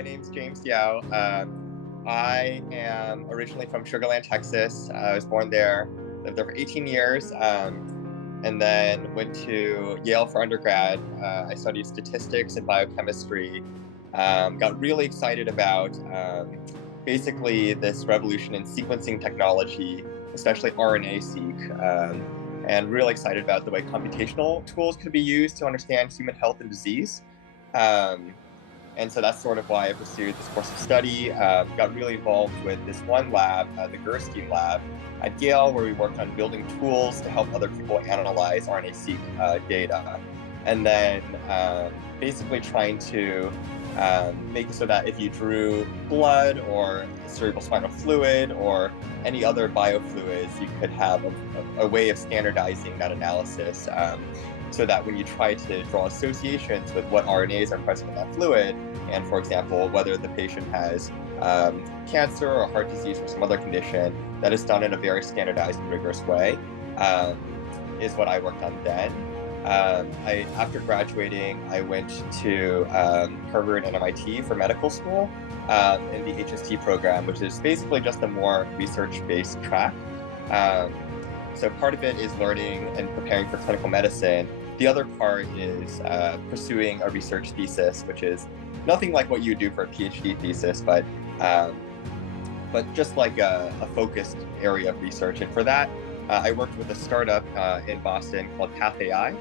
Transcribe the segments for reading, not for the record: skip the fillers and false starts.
my name's James Diao. I am originally from Sugar Land, Texas. I was born there, lived there for 18 years, and then went to Yale for undergrad. I studied statistics and biochemistry. Got really excited about basically this revolution in sequencing technology, especially RNA-seq, and really excited about the way computational tools could be used to understand human health and disease. And so that's sort of why I pursued this course of study. Got really involved with this one lab, the Gerstein lab at Yale, where we worked on building tools to help other people analyze RNA-seq data. And then basically trying to make it so that if you drew blood or cerebrospinal fluid or any other biofluids, you could have a way of standardizing that analysis, so that when you try to draw associations with what RNAs are present in that fluid, and for example, whether the patient has cancer or heart disease or some other condition, that is done in a very standardized and rigorous way, is what I worked on then. After graduating, I went to Harvard and MIT for medical school in the HST program, which is basically just a more research-based track. So part of it is learning and preparing for clinical medicine. The other part is pursuing a research thesis, which is nothing like what you do for a PhD thesis, but just like a focused area of research. And for that, I worked with a startup in Boston called PathAI,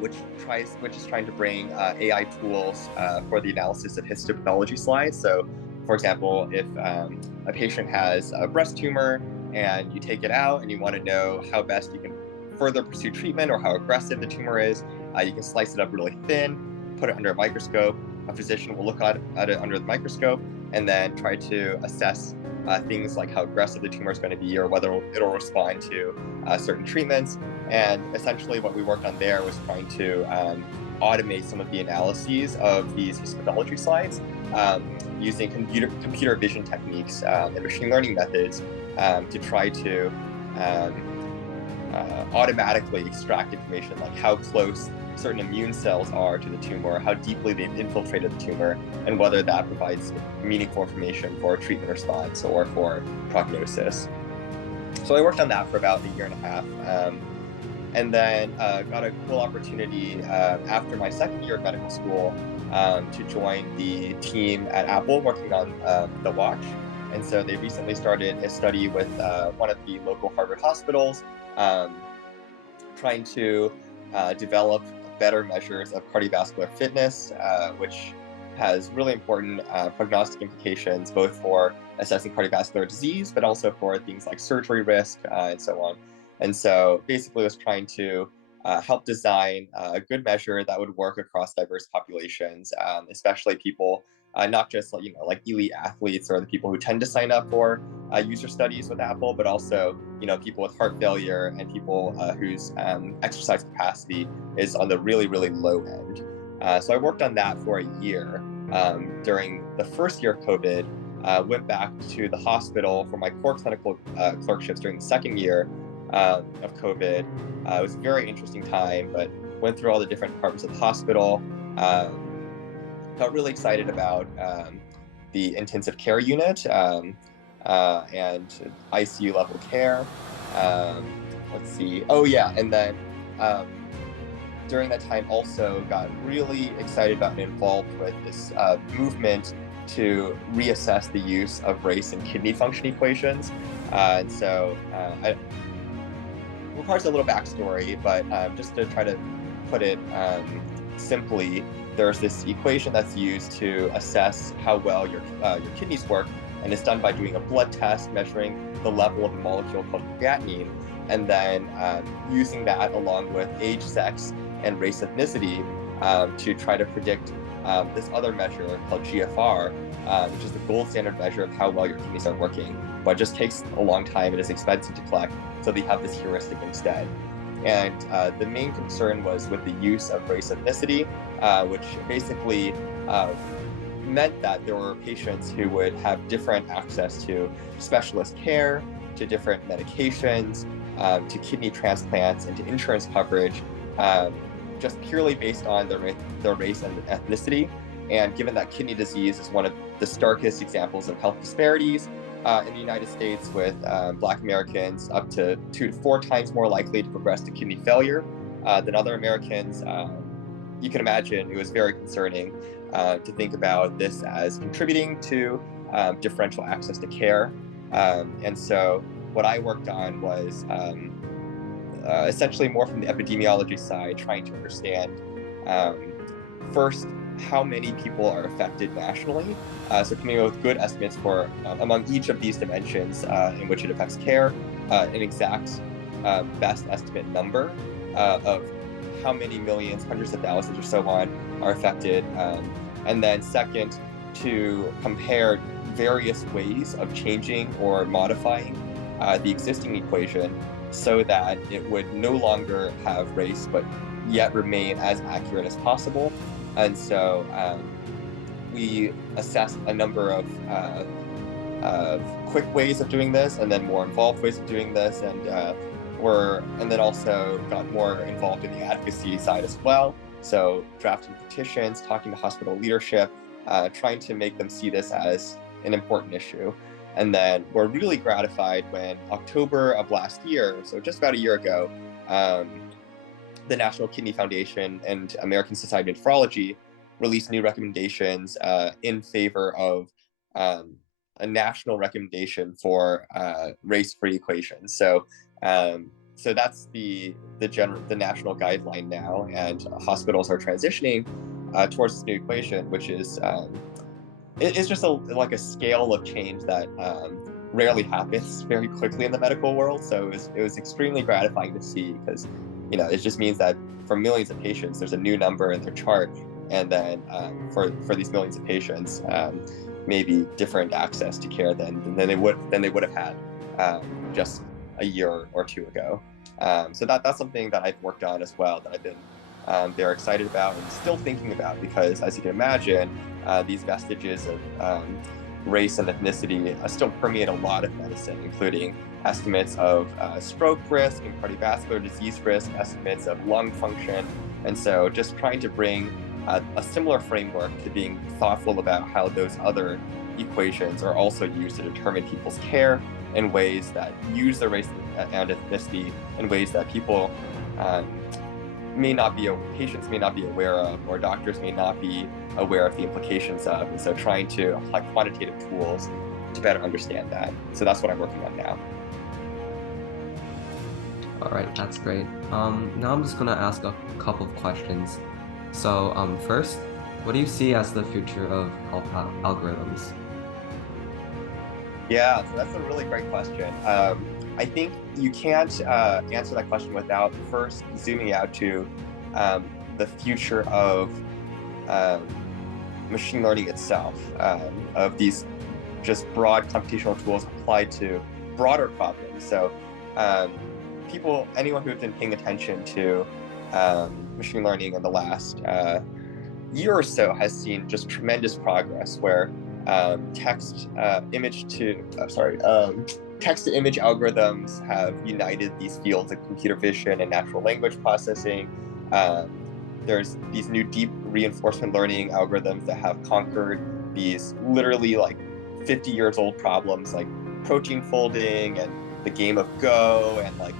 which is trying to bring AI tools for the analysis of histopathology slides. So, for example, if a patient has a breast tumor and you take it out and you want to know how best you can further pursue treatment or how aggressive the tumor is, you can slice it up really thin, put it under a microscope. A physician will look at it under the microscope and then try to assess things like how aggressive the tumor is going to be or whether it'll respond to certain treatments. And essentially what we worked on there was trying to automate some of the analyses of these histopathology slides using computer vision techniques and machine learning methods to try to automatically extract information like how close certain immune cells are to the tumor, how deeply they've infiltrated the tumor, and whether that provides meaningful information for a treatment response or for prognosis. So I worked on that for about a year and a half, and then got a cool opportunity after my second year of medical school to join the team at Apple working on the watch. And so they recently started a study with one of the local Harvard hospitals, trying to develop better measures of cardiovascular fitness, which has really important prognostic implications, both for assessing cardiovascular disease, but also for things like surgery risk and so on. And so basically was trying to help design a good measure that would work across diverse populations, especially people, not just like elite athletes or the people who tend to sign up for user studies with Apple, but also people with heart failure and people whose exercise capacity is on the really, really low end. So I worked on that for a year. During the first year of COVID, went back to the hospital for my core clinical clerkships during the second year of COVID. It was a very interesting time, but went through all the different departments of the hospital. Got really excited about the intensive care unit and ICU level care. Let's see. Oh yeah, and then during that time also got really excited about and involved with this movement to reassess the use of race and kidney function equations. And so it requires a little backstory, but just to try to put it simply, there's this equation that's used to assess how well your kidneys work, and it's done by doing a blood test measuring the level of a molecule called creatinine, and then using that along with age, sex, and race ethnicity to try to predict this other measure called GFR, which is the gold standard measure of how well your kidneys are working, but it just takes a long time and is expensive to collect, so they have this heuristic instead. And the main concern was with the use of race ethnicity, which basically meant that there were patients who would have different access to specialist care, to different medications, to kidney transplants, and to insurance coverage, just purely based on their race and ethnicity. And given that kidney disease is one of the starkest examples of health disparities in the United States, with Black Americans up to 2 to 4 times more likely to progress to kidney failure than other Americans, you can imagine it was very concerning to think about this as contributing to differential access to care. And so what I worked on was essentially more from the epidemiology side, trying to understand first how many people are affected nationally. So coming up with good estimates for among each of these dimensions in which it affects care, an exact best estimate number of how many millions, hundreds of thousands or so on are affected. And then second, to compare various ways of changing or modifying the existing equation so that it would no longer have race, but yet remain as accurate as possible. And so we assessed a number of quick ways of doing this, and then more involved ways of doing this, and then also got more involved in the advocacy side as well. So drafting petitions, talking to hospital leadership, trying to make them see this as an important issue. And then we're really gratified when October of last year, so just about a year ago, the National Kidney Foundation and American Society of Nephrology released new recommendations in favor of a national recommendation for race-free equations. So that's the national guideline now, and hospitals are transitioning towards this new equation, which is it's just like a scale of change that rarely happens very quickly in the medical world. So it was extremely gratifying to see, because it just means that for millions of patients, there's a new number in their chart, and then for these millions of patients, maybe different access to care than they would have had just a year or two ago. So that's something that I've worked on as well, that I've been very excited about and still thinking about, because as you can imagine, these vestiges of race and ethnicity still permeate a lot of medicine, including estimates of stroke risk and cardiovascular disease risk, estimates of lung function. And so just trying to bring a similar framework to being thoughtful about how those other equations are also used to determine people's care in ways that use their race and ethnicity in ways that people patients may not be aware of, or doctors may not be aware of the implications of. And so trying to apply quantitative tools to better understand that. So that's what I'm working on now. All right, that's great. Now I'm just gonna ask a couple of questions. So first, what do you see as the future of health algorithms? Yeah, so that's a really great question. I think you can't answer that question without first zooming out to the future of machine learning itself, of these just broad computational tools applied to broader problems. So anyone who has been paying attention to machine learning in the last year or so has seen just tremendous progress, where text to image algorithms have united these fields of computer vision and natural language processing. There's these new deep reinforcement learning algorithms that have conquered these literally like 50 years old problems like protein folding and the game of Go, and like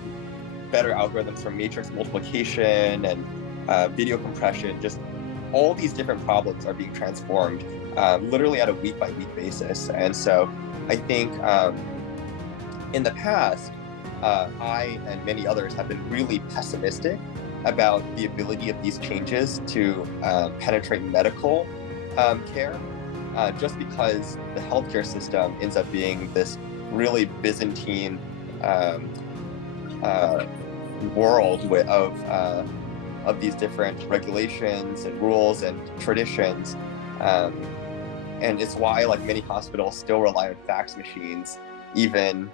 better algorithms for matrix multiplication and video compression. Just all these different problems are being transformed literally at a week-by-week basis. And so I think in the past, I and many others have been really pessimistic about the ability of these changes to penetrate medical care, just because the healthcare system ends up being this really Byzantine world of these different regulations and rules and traditions. And it's why like many hospitals still rely on fax machines, even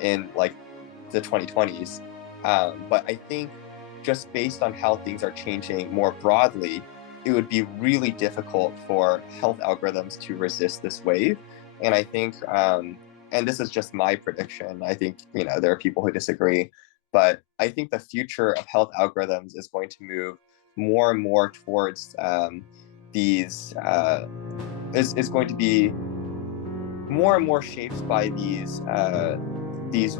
in like the 2020s. But I think just based on how things are changing more broadly, it would be really difficult for health algorithms to resist this wave. And I think, and this is just my prediction, I think, there are people who disagree, but I think the future of health algorithms is going to move more and more towards these is going to be more and more shaped by these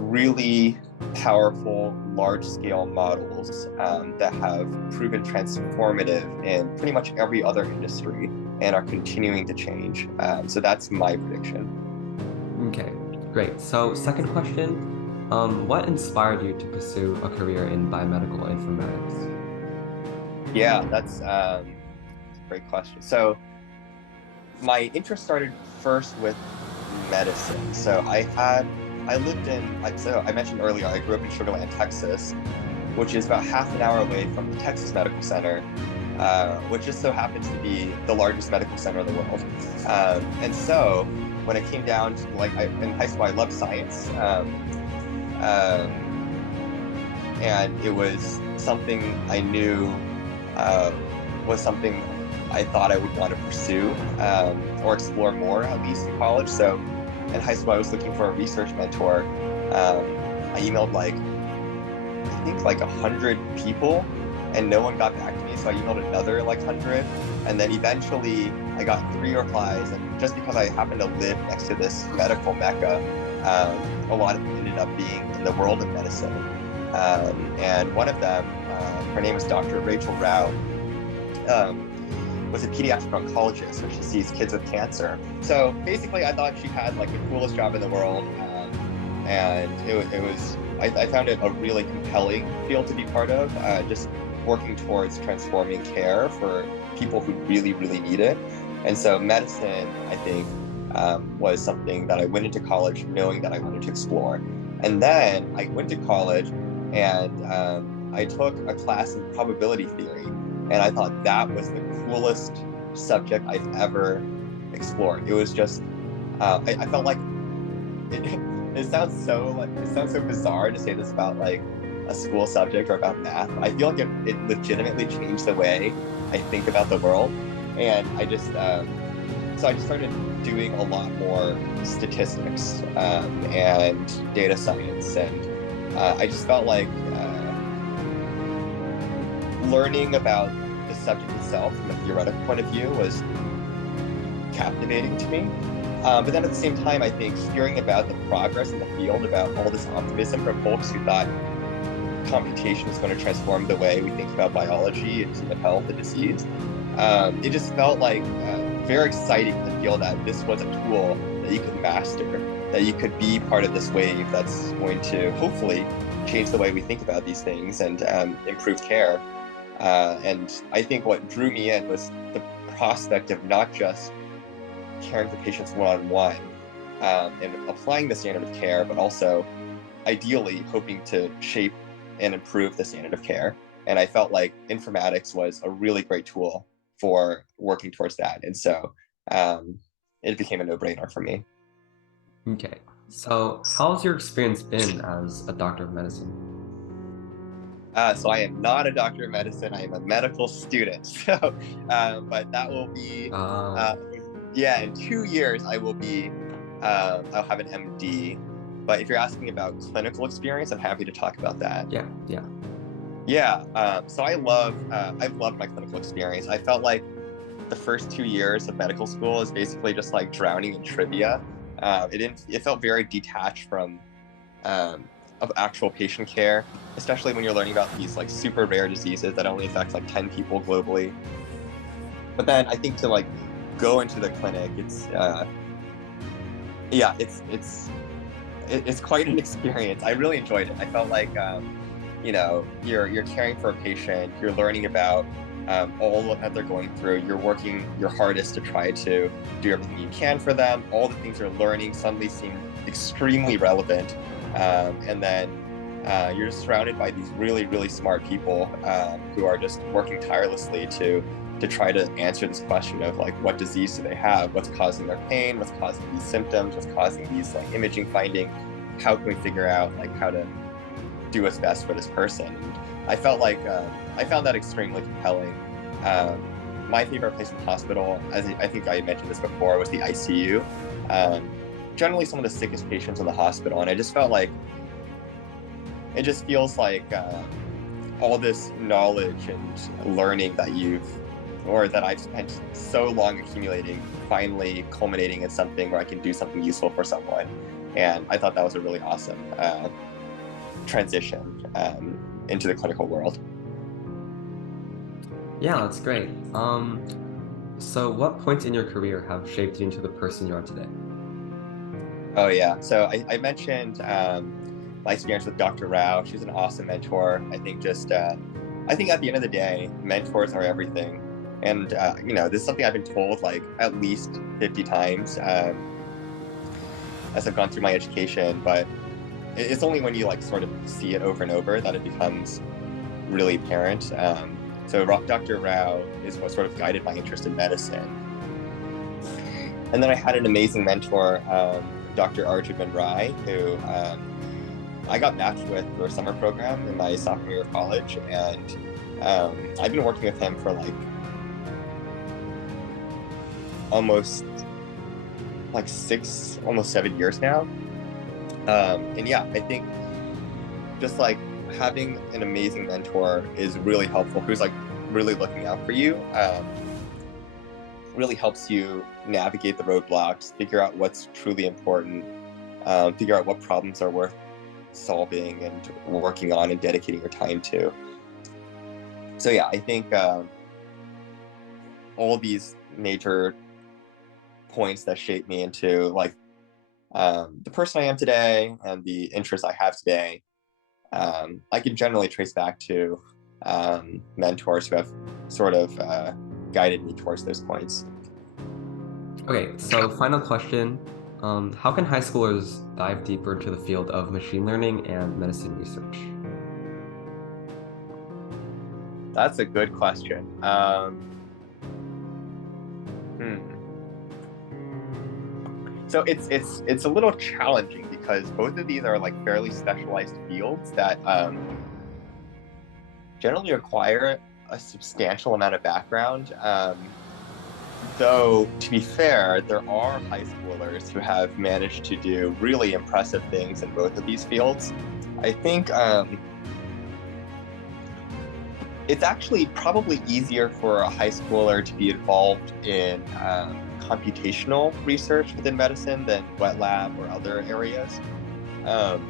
really powerful, large-scale models that have proven transformative in pretty much every other industry and are continuing to change. So that's my prediction. Okay, great. So second question, what inspired you to pursue a career in biomedical informatics? Yeah, that's a great question. So my interest started first with medicine. So I mentioned earlier, I grew up in Sugar Land, Texas, which is about half an hour away from the Texas Medical Center, which just so happens to be the largest medical center in the world. And so when it came down to in high school, I loved science. And it was something I knew was something I thought I would want to pursue or explore more, at least in college. So in high school, I was looking for a research mentor. I emailed I think 100 people, and no one got back to me. So I emailed another 100, and then eventually I got 3 replies. And just because I happened to live next to this medical mecca, a lot of them ended up being in the world of medicine. And one of them, her name is Dr. Rachel Rao, was a pediatric oncologist, so she sees kids with cancer. So basically, I thought she had the coolest job in the world, and I found it a really compelling field to be part of, just working towards transforming care for people who really, really need it. And so medicine, I think, was something that I went into college knowing that I wanted to explore. And then I went to college and I took a class in probability theory, and I thought that was the coolest subject I've ever explored. It was just, I felt like it sounds so bizarre to say this about a school subject or about math. I feel like it legitimately changed the way I think about the world, and so I just started doing a lot more statistics and data science, and I just felt like learning about the subject itself from a theoretical point of view was captivating to me. But then at the same time, I think hearing about the progress in the field, about all this optimism from folks who thought computation is going to transform the way we think about biology and human health and disease, it just felt very exciting to feel that this was a tool that you could master, that you could be part of this wave that's going to hopefully change the way we think about these things and improve care. And I think what drew me in was the prospect of not just caring for patients one-on-one and applying the standard of care, but also ideally hoping to shape and improve the standard of care. And I felt like informatics was a really great tool for working towards that. And so it became a no-brainer for me. Okay, so how's your experience been as a doctor of medicine? So I am not a doctor of medicine. I am a medical student. So, but that will be, in 2 years I will be, I'll have an MD. But if you're asking about clinical experience, I'm happy to talk about that. Yeah. So I've loved my clinical experience. I felt like the first 2 years of medical school is basically just drowning in trivia. It felt very detached from of actual patient care, especially when you're learning about these super rare diseases that only affect 10 people globally. But then I think to go into the clinic, it's quite an experience. I really enjoyed it. I felt like you're caring for a patient, you're learning about all that they're going through, you're working your hardest to try to do everything you can for them. All the things you're learning suddenly seem extremely relevant. And then you're just surrounded by these really, really smart people who are just working tirelessly to try to answer this question of what disease do they have, what's causing their pain, what's causing these symptoms, what's causing these imaging finding, how can we figure out how to do what's best for this person. And I felt I found that extremely compelling. My favorite place in the hospital, as I think I mentioned this before, was the ICU. Generally some of the sickest patients in the hospital, and I just felt it just feels all this knowledge and learning that you've or that I've spent so long accumulating finally culminating in something where I can do something useful for someone. And I thought that was a really awesome transition into the clinical world. Yeah, that's great. So what points in your career have shaped you into the person you are today? Oh yeah, so I mentioned my experience with Dr. Rao. She's an awesome mentor. I think I think at the end of the day, mentors are everything. And this is something I've been told like at least 50 times as I've gone through my education, but it's only when you like sort of see it over and over that it becomes really apparent. So Dr. Rao is what sort of guided my interest in medicine. And then I had an amazing mentor, Dr. Arjun Rai, who I got matched with through a summer program in my sophomore year of college. And I've been working with him for like almost 7 years now. And yeah, I think just like having an amazing mentor is really helpful, who's like really looking out for you. Really helps you navigate the roadblocks, figure out what's truly important, figure out what problems are worth solving and working on and dedicating your time to. So yeah, I think all these major points that shape me into like the person I am today and the interests I have today, I can generally trace back to mentors who have sort of guided me towards those points. Okay, so final question. How can high schoolers dive deeper into the field of machine learning and medicine research? That's a good question. So it's a little challenging because both of these are like fairly specialized fields that generally require a substantial amount of background. Though, to be fair, there are high schoolers who have managed to do really impressive things in both of these fields. I think it's actually probably easier for a high schooler to be involved in computational research within medicine than wet lab or other areas. And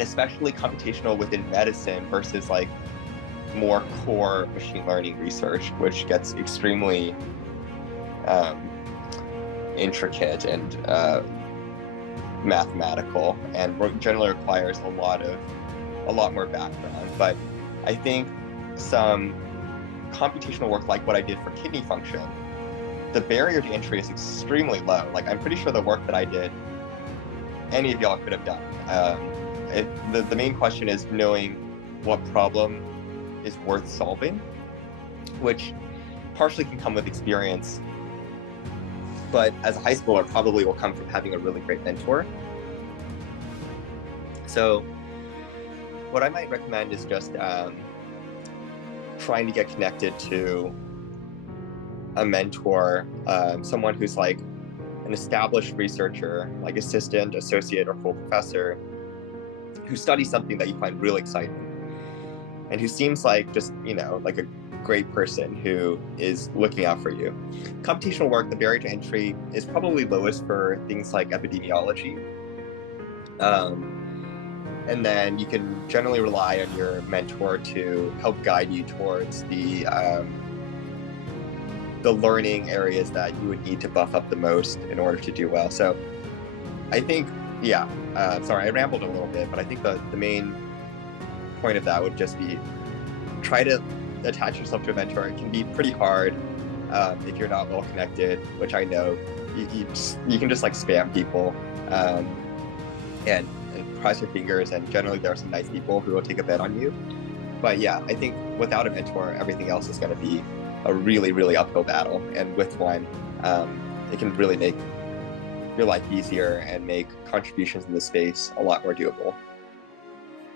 especially computational within medicine versus like more core machine learning research, which gets extremely intricate and mathematical, and generally requires a lot more background. But I think some computational work, like what I did for kidney function, the barrier to entry is extremely low. Like I'm pretty sure the work that I did, any of y'all could have done. The main question is knowing what problem is worth solving, which partially can come with experience, but as a high schooler probably will come from having a really great mentor. So what I might recommend is just trying to get connected to a mentor, someone who's like an established researcher, like assistant, associate, or full professor, who studies something that you find really exciting and who seems like just, like a great person who is looking out for you. Computational work, the barrier to entry is probably lowest for things like epidemiology. And then you can generally rely on your mentor to help guide you towards the learning areas that you would need to buff up the most in order to do well. So I think, sorry, I rambled a little bit, but I think the main point of that would just be try to attach yourself to a mentor. It can be pretty hard if you're not well connected, which I know. You can just like spam people and cross your fingers, and generally there are some nice people who will take a bet on you. But yeah, I think without a mentor, everything else is going to be a really, really uphill battle. And with one, it can really make your life easier and make contributions in the space a lot more doable.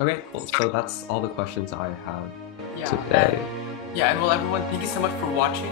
Okay, cool. So that's all the questions I have Yeah, today. and well, everyone, thank you so much for watching.